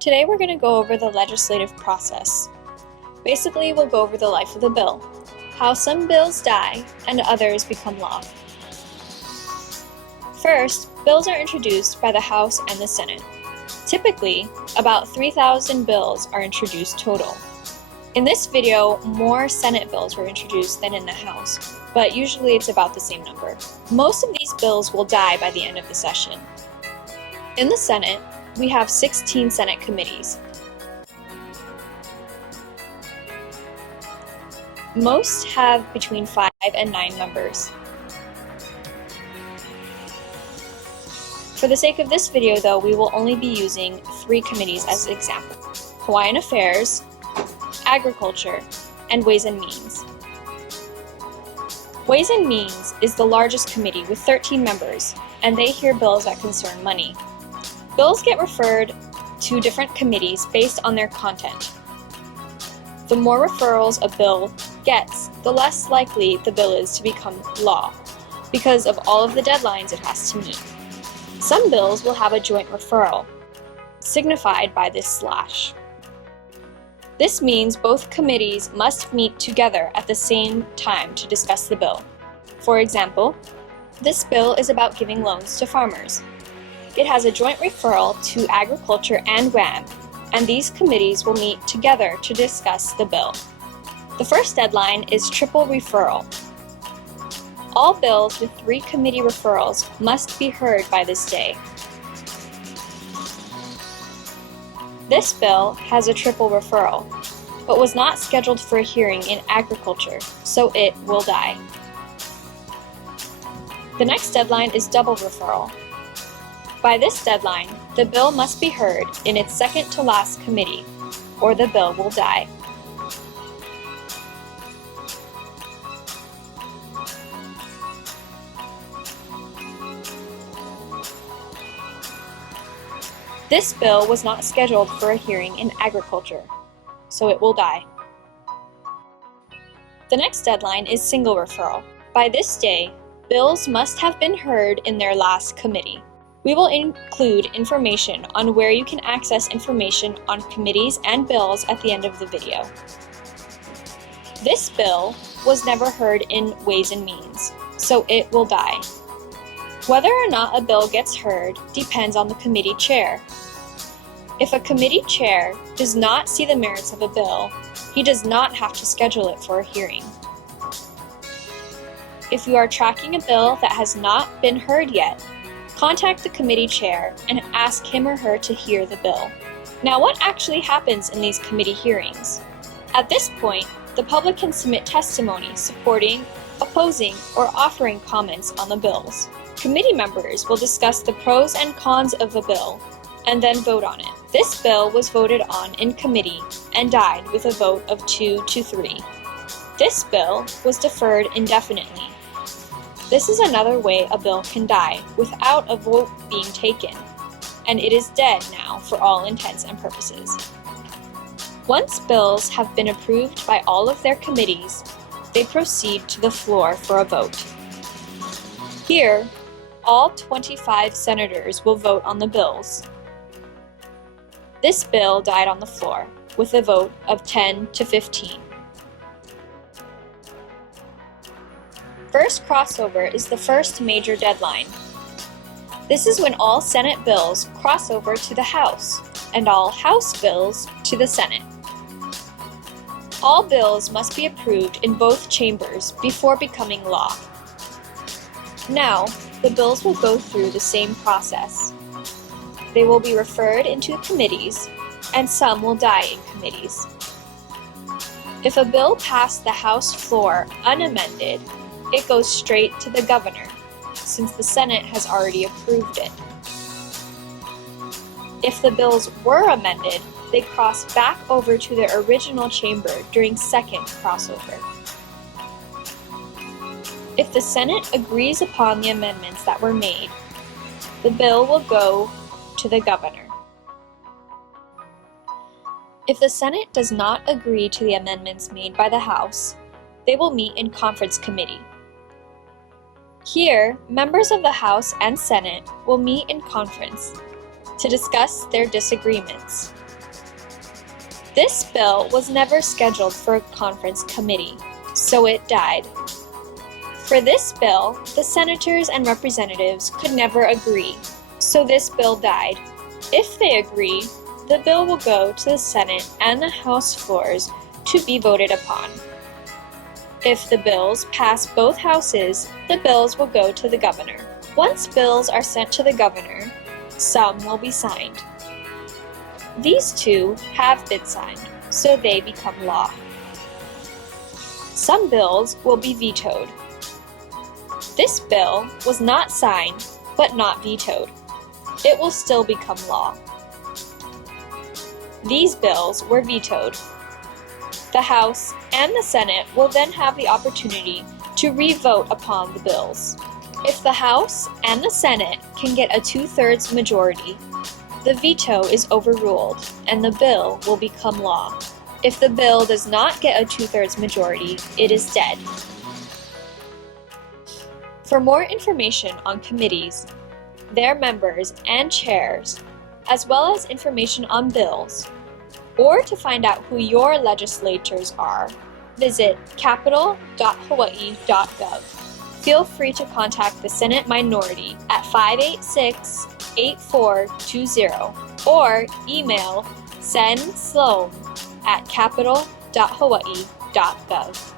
Today we're going to go over the legislative process. Basically, we'll go over the life of the bill, how some bills die and others become law. First, bills are introduced by the House and the Senate. Typically, about 3,000 bills are introduced total. In this video, more Senate bills were introduced than in the House, but usually it's about the same number. Most of these bills will die by the end of the session. In the Senate, we have 16 Senate committees. Most have between 5 and 9 members. For the sake of this video though, we will only be using 3 committees as an example: Hawaiian Affairs, Agriculture, and Ways and Means. Ways and Means is the largest committee with 13 members, and they hear bills that concern money. Bills get referred to different committees based on their content. The more referrals a bill gets, the less likely the bill is to become law, because of all of the deadlines it has to meet. Some bills will have a joint referral, signified by this slash. This means both committees must meet together at the same time to discuss the bill. For example, this bill is about giving loans to farmers. It has a joint referral to Agriculture and WAM, and these committees will meet together to discuss the bill. The first deadline is triple referral. All bills with 3 committee referrals must be heard by this day. This bill has a triple referral, but was not scheduled for a hearing in Agriculture, so it will die. The next deadline is double referral. By this deadline, the bill must be heard in its second to last committee, or the bill will die. This bill was not scheduled for a hearing in Agriculture, so it will die. The next deadline is single referral. By this day, bills must have been heard in their last committee. We will include information on where you can access information on committees and bills at the end of the video. This bill was never heard in Ways and Means, so it will die. Whether or not a bill gets heard depends on the committee chair. If a committee chair does not see the merits of a bill, he does not have to schedule it for a hearing. If you are tracking a bill that has not been heard yet, contact the committee chair and ask him or her to hear the bill. Now, what actually happens in these committee hearings? At this point, the public can submit testimony supporting, opposing, or offering comments on the bills. Committee members will discuss the pros and cons of the bill and then vote on it. This bill was voted on in committee and died with a vote of 2 to 3. This bill was deferred indefinitely. This is another way a bill can die without a vote being taken, and it is dead now for all intents and purposes. Once bills have been approved by all of their committees, they proceed to the floor for a vote. Here, all 25 senators will vote on the bills. This bill died on the floor with a vote of 10 to 15. First crossover is the first major deadline. This is when all Senate bills cross over to the House, and all House bills to the Senate. All bills must be approved in both chambers before becoming law. Now, the bills will go through the same process. They will be referred into committees, and some will die in committees. If a bill passed the House floor unamended, it goes straight to the governor, since the Senate has already approved it. If the bills were amended, they cross back over to their original chamber during second crossover. If the Senate agrees upon the amendments that were made, the bill will go to the governor. If the Senate does not agree to the amendments made by the House, they will meet in conference committee. Here, members of the House and Senate will meet in conference to discuss their disagreements. This bill was never scheduled for a conference committee, so it died. For this bill, the senators and representatives could never agree, so this bill died. If they agree, the bill will go to the Senate and the House floors to be voted upon. If the bills pass both houses, the bills will go to the governor. Once bills are sent to the governor, some will be signed. These two have been signed, so they become law. Some bills will be vetoed. This bill was not signed, but not vetoed. It will still become law. These bills were vetoed. The House and the Senate will then have the opportunity to re-vote upon the bills. If the House and the Senate can get a 2/3 majority, the veto is overruled and the bill will become law. If the bill does not get a 2/3 majority, it is dead. For more information on committees, their members and chairs, as well as information on bills, or to find out who your legislators are, visit capital.hawaii.gov. Feel free to contact the Senate minority at 586-8420 or email sensloan@capital.hawaii.gov.